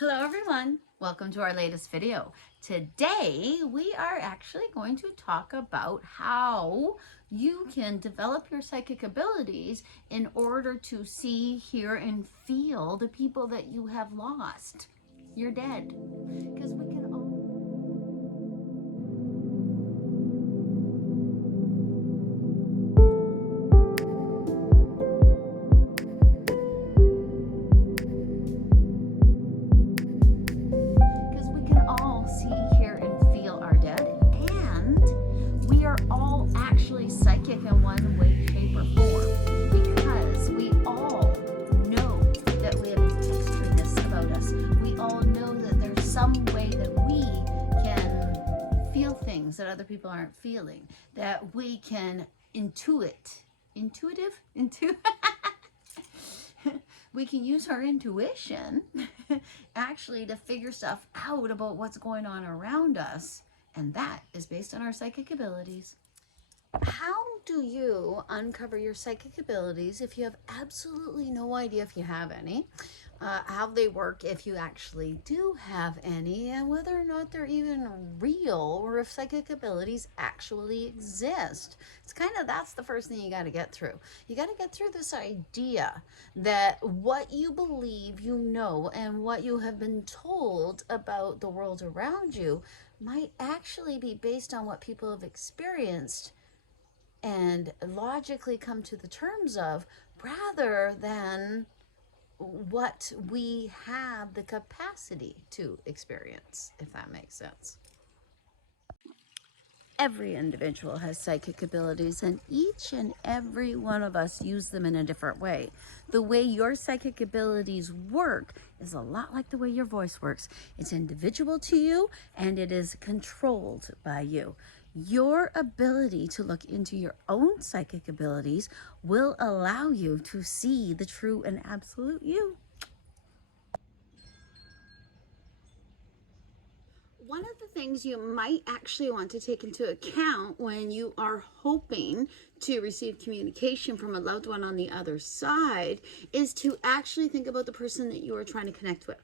Hello everyone, welcome to our latest video. Today we are actually going to talk about how you can develop your psychic abilities in order to see, hear, and feel the people that you have lost. You're dead. Because we can all... see, hear, and feel our dead, and we are all actually psychic in one way, shape, or form, because we all know that we have a texturedness about us. We all know that there's some way that we can feel things that other people aren't feeling, that we can we can use our intuition actually to figure stuff out about what's going on around us, and that is based on our psychic abilities. How do you uncover your psychic abilities if you have absolutely no idea if you have any? How they work if you actually do have any, and whether or not they're even real, or if psychic abilities actually exist. That's the first thing you got to get through. You got to get through this idea that what you believe you know and what you have been told about the world around you might actually be based on what people have experienced and logically come to the terms of, rather than what we have the capacity to experience, if that makes sense. Every individual has psychic abilities, and each and every one of us use them in a different way. The way your psychic abilities work is a lot like the way your voice works. It's individual to you, and it is controlled by you. Your ability to look into your own psychic abilities will allow you to see the true and absolute you. One of the things you might actually want to take into account when you are hoping to receive communication from a loved one on the other side is to actually think about the person that you are trying to connect with.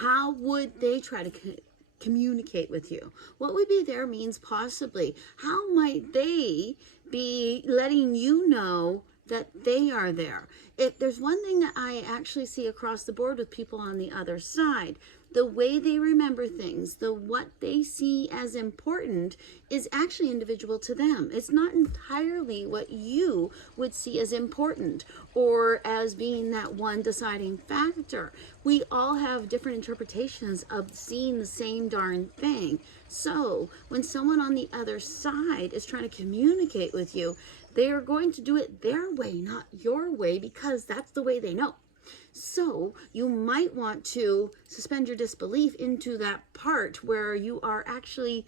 How would they try to communicate with you? What would be their means possibly? How might they be letting you know that they are there? If there's one thing that I actually see across the board with people on the other side, the way they remember things, what they see as important is actually individual to them. It's not entirely what you would see as important or as being that one deciding factor. We all have different interpretations of seeing the same darn thing. So when someone on the other side is trying to communicate with you, they are going to do it their way, not your way, because that's the way they know. So you might want to suspend your disbelief into that part where you are actually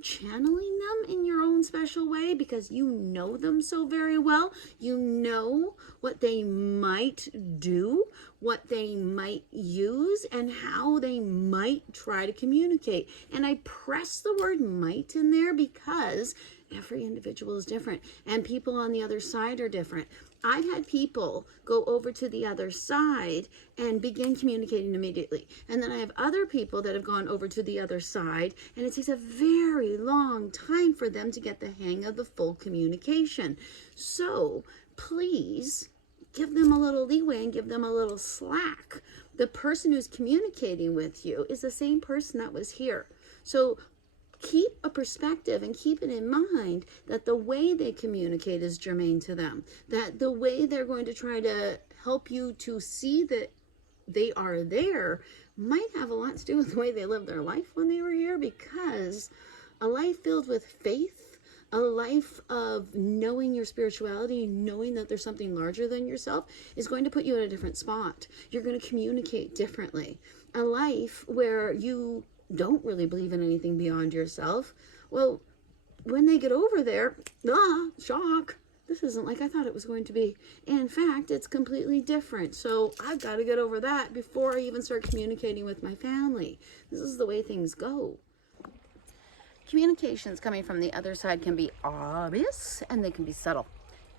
channeling them in your own special way, because you know them so very well. You know what they might do, what they might use, and how they might try to communicate. And I press the word might in there because every individual is different, and people on the other side are different. I've had people go over to the other side and begin communicating immediately. And then I have other people that have gone over to the other side, and it takes a very long time for them to get the hang of the full communication. So please give them a little leeway and give them a little slack. The person who's communicating with you is the same person that was here. So keep a perspective and keep it in mind that the way they communicate is germane to them, that the way they're going to try to help you to see that they are there might have a lot to do with the way they lived their life when they were here, because a life filled with faith, a life of knowing your spirituality, knowing that there's something larger than yourself, is going to put you in a different spot. You're going to communicate differently. A life where you don't really believe in anything beyond yourself, well, when they get over there, shock, this isn't like I thought it was going to be. In fact, it's completely different. So I've got to get over that before I even start communicating with my family. This is the way things go. Communications coming from the other side can be obvious, and they can be subtle.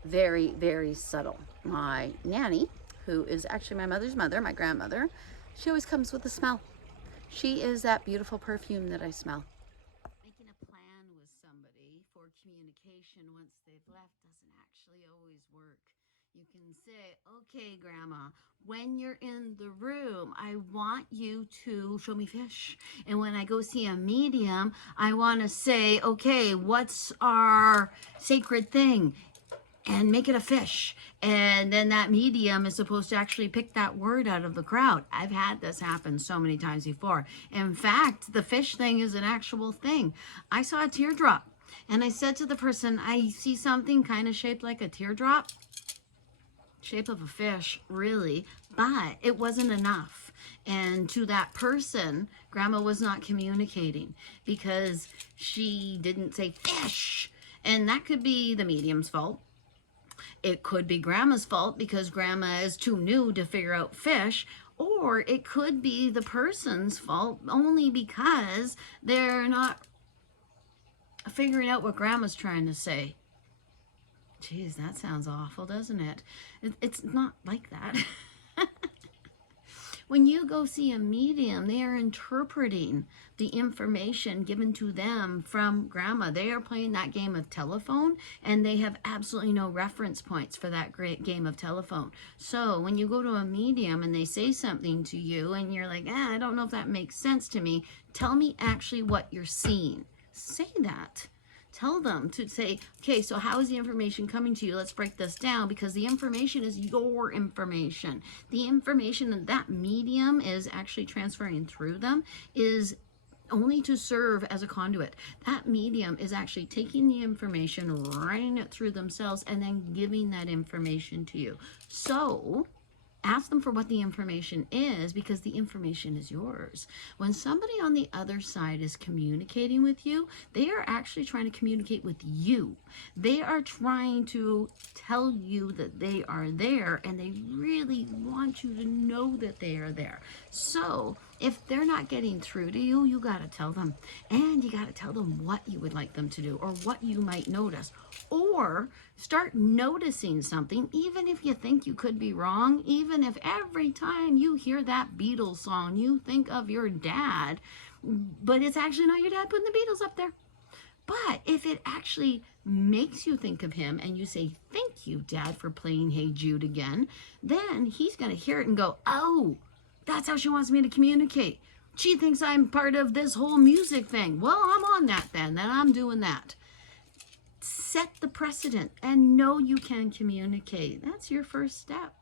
Very, very subtle. My nanny, who is actually my mother's mother, my grandmother, she always comes with a smell. She is that beautiful perfume that I smell. Making a plan with somebody for communication once they've left doesn't actually always work. You can say, okay, Grandma, when you're in the room, I want you to show me fish. And when I go see a medium, I want to say, okay, what's our sacred thing? And make it a fish. And then that medium is supposed to actually pick that word out of the crowd. I've had this happen so many times before. In fact, the fish thing is an actual thing. I saw a teardrop and I said to the person, I see something kind of shaped like a teardrop. Shape of a fish, really, but it wasn't enough. And to that person, Grandma was not communicating because she didn't say fish. And that could be the medium's fault. It could be Grandma's fault because Grandma is too new to figure out fish, or it could be the person's fault only because they're not figuring out what Grandma's trying to say. Geez, that sounds awful, doesn't it? It's not like that. When you go see a medium, they are interpreting the information given to them from Grandma. They are playing that game of telephone, and they have absolutely no reference points for that great game of telephone. So when you go to a medium and they say something to you and you're like, I don't know if that makes sense to me, tell me actually what you're seeing. Say that. Tell them to say, okay, so how is the information coming to you? Let's break this down, because the information is your information. The information that medium is actually transferring through them is only to serve as a conduit. That medium is actually taking the information, running it through themselves, and then giving that information to you. So ask them for what the information is, because the information is yours. When somebody on the other side is communicating with you, they are actually trying to communicate with you. They are trying to tell you that they are there, and they really want you to know that they are there. So if they're not getting through to you, you got to tell them. And you got to tell them what you would like them to do, or what you might notice. Or start noticing something, even if you think you could be wrong, even if every time you hear that Beatles song, you think of your dad, but it's actually not your dad putting the Beatles up there. But if it actually makes you think of him and you say, thank you, Dad, for playing Hey Jude again, then he's going to hear it and go, oh, that's how she wants me to communicate. She thinks I'm part of this whole music thing. Well, I'm on that then I'm doing that. Set the precedent and know you can communicate. That's your first step.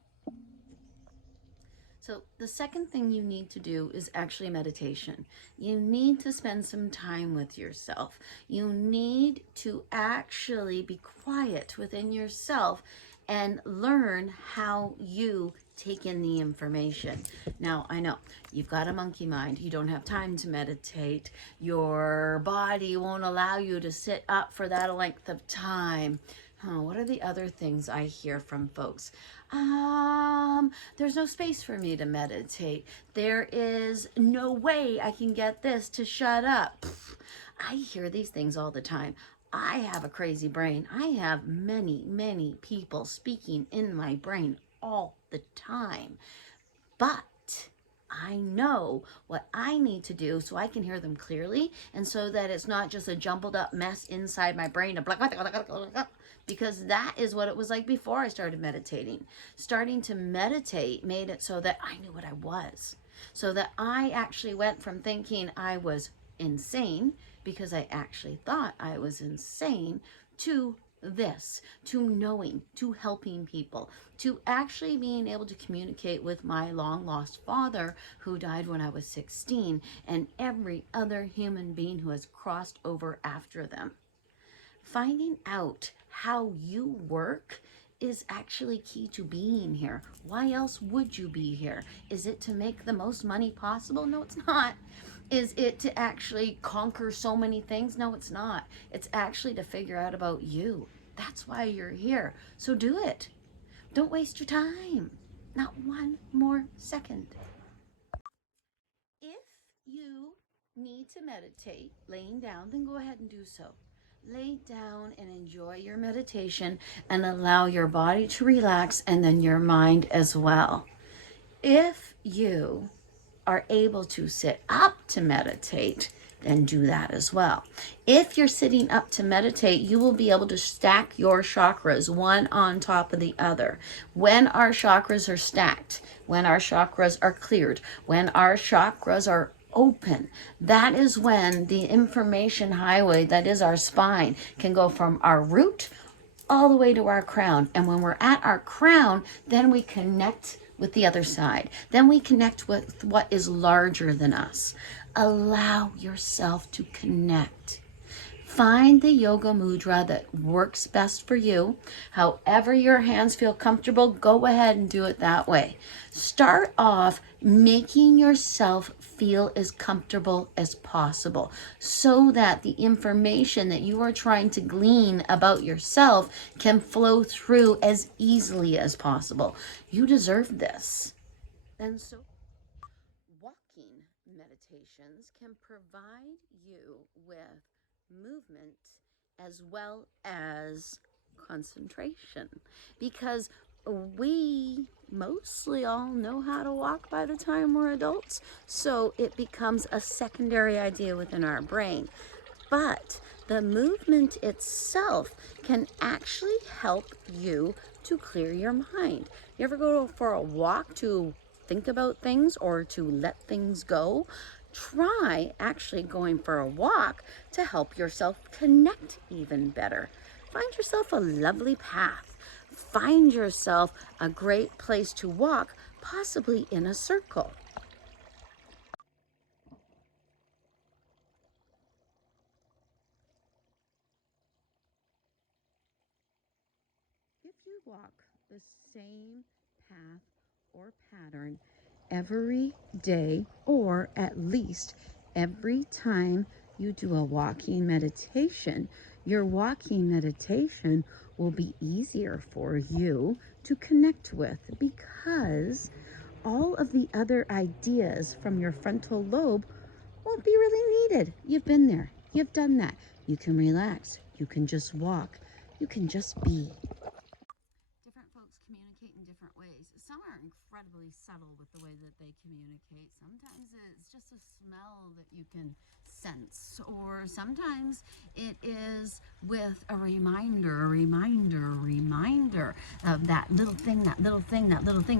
So the second thing you need to do is actually meditation. You need to spend some time with yourself. You need to actually be quiet within yourself and learn how you take in the information. Now, I know you've got a monkey mind. You don't have time to meditate. Your body won't allow you to sit up for that length of time. What are the other things I hear from folks? There's no space for me to meditate. There is no way I can get this to shut up. I hear these things all the time. I have a crazy brain. I have many, many people speaking in my brain all the time. But I know what I need to do so I can hear them clearly, and so that it's not just a jumbled up mess inside my brain, because that is what it was like before I started meditating. Starting to meditate made it so that I knew what I was, so that I actually went from thinking I was insane, because I actually thought I was insane, to this, to knowing, to helping people, to actually being able to communicate with my long lost father, who died when I was 16, and every other human being who has crossed over after them. Finding out how you work is actually key to being here. Why else would you be here? Is it to make the most money possible? No, it's not. Is it to actually conquer so many things? No, it's not. It's actually to figure out about you. That's why you're here. So do it. Don't waste your time. Not one more second. If you need to meditate laying down, then go ahead and do so. Lay down and enjoy your meditation and allow your body to relax, and then your mind as well. If you are able to sit up to meditate, then do that as well. If you're sitting up to meditate, you will be able to stack your chakras one on top of the other. When our chakras are stacked, when our chakras are cleared, when our chakras are open, that is when the information highway, that is our spine, can go from our root all the way to our crown. And when we're at our crown, then we connect with the other side. Then we connect with what is larger than us. Allow yourself to connect. Find the yoga mudra that works best for you. However your hands feel comfortable, go ahead and do it that way. Start off making yourself feel as comfortable as possible so that the information that you are trying to glean about yourself can flow through as easily as possible. You deserve this. And so walking meditations can provide you with movement as well as concentration, because we mostly all know how to walk by the time we're adults, so it becomes a secondary idea within our brain. But the movement itself can actually help you to clear your mind. You ever go for a walk to think about things or to let things go? Try actually going for a walk to help yourself connect even better. Find yourself a lovely path. Find yourself a great place to walk, possibly in a circle. If you walk the same path or pattern every day, or at least every time you do a walking meditation, your walking meditation will be easier for you to connect with, because all of the other ideas from your frontal lobe won't be really needed. You've been there. You've done that. You can relax. You can just walk. You can just be. Different folks communicate in different ways. Some are incredibly subtle with the way that they communicate. Sometimes it's just a smell that you can sense, or sometimes it is with a reminder of that little thing,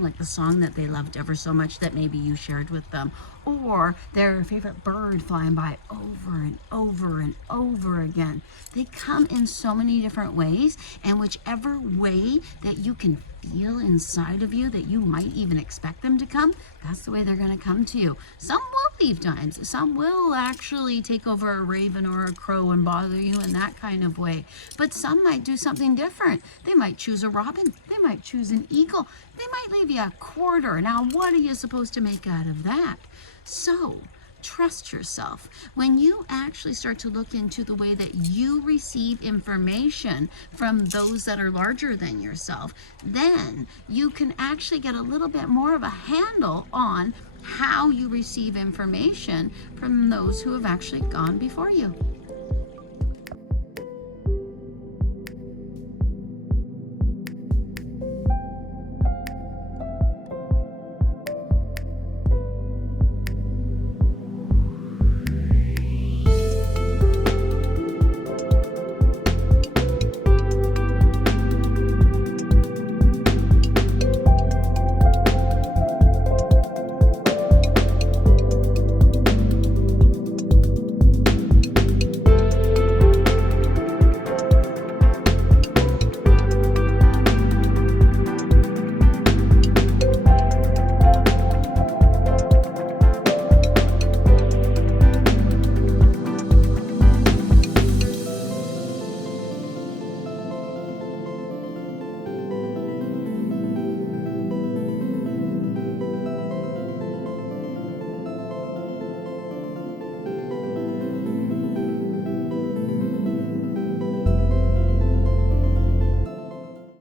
like the song that they loved ever so much that maybe you shared with them, or their favorite bird flying by over and over and over again. They come in so many different ways, and whichever way that you can feel inside of you that you might even expect them to come, that's the way they're going to come to you. Some will leave times. Some will actually take over a raven or a crow and bother you in that kind of way. But some might do something different. They might choose a robin. They might choose an eagle. They might leave you a quarter. Now, what are you supposed to make out of that? So, trust yourself. When you actually start to look into the way that you receive information from those that are larger than yourself, then you can actually get a little bit more of a handle on how you receive information from those who have actually gone before you.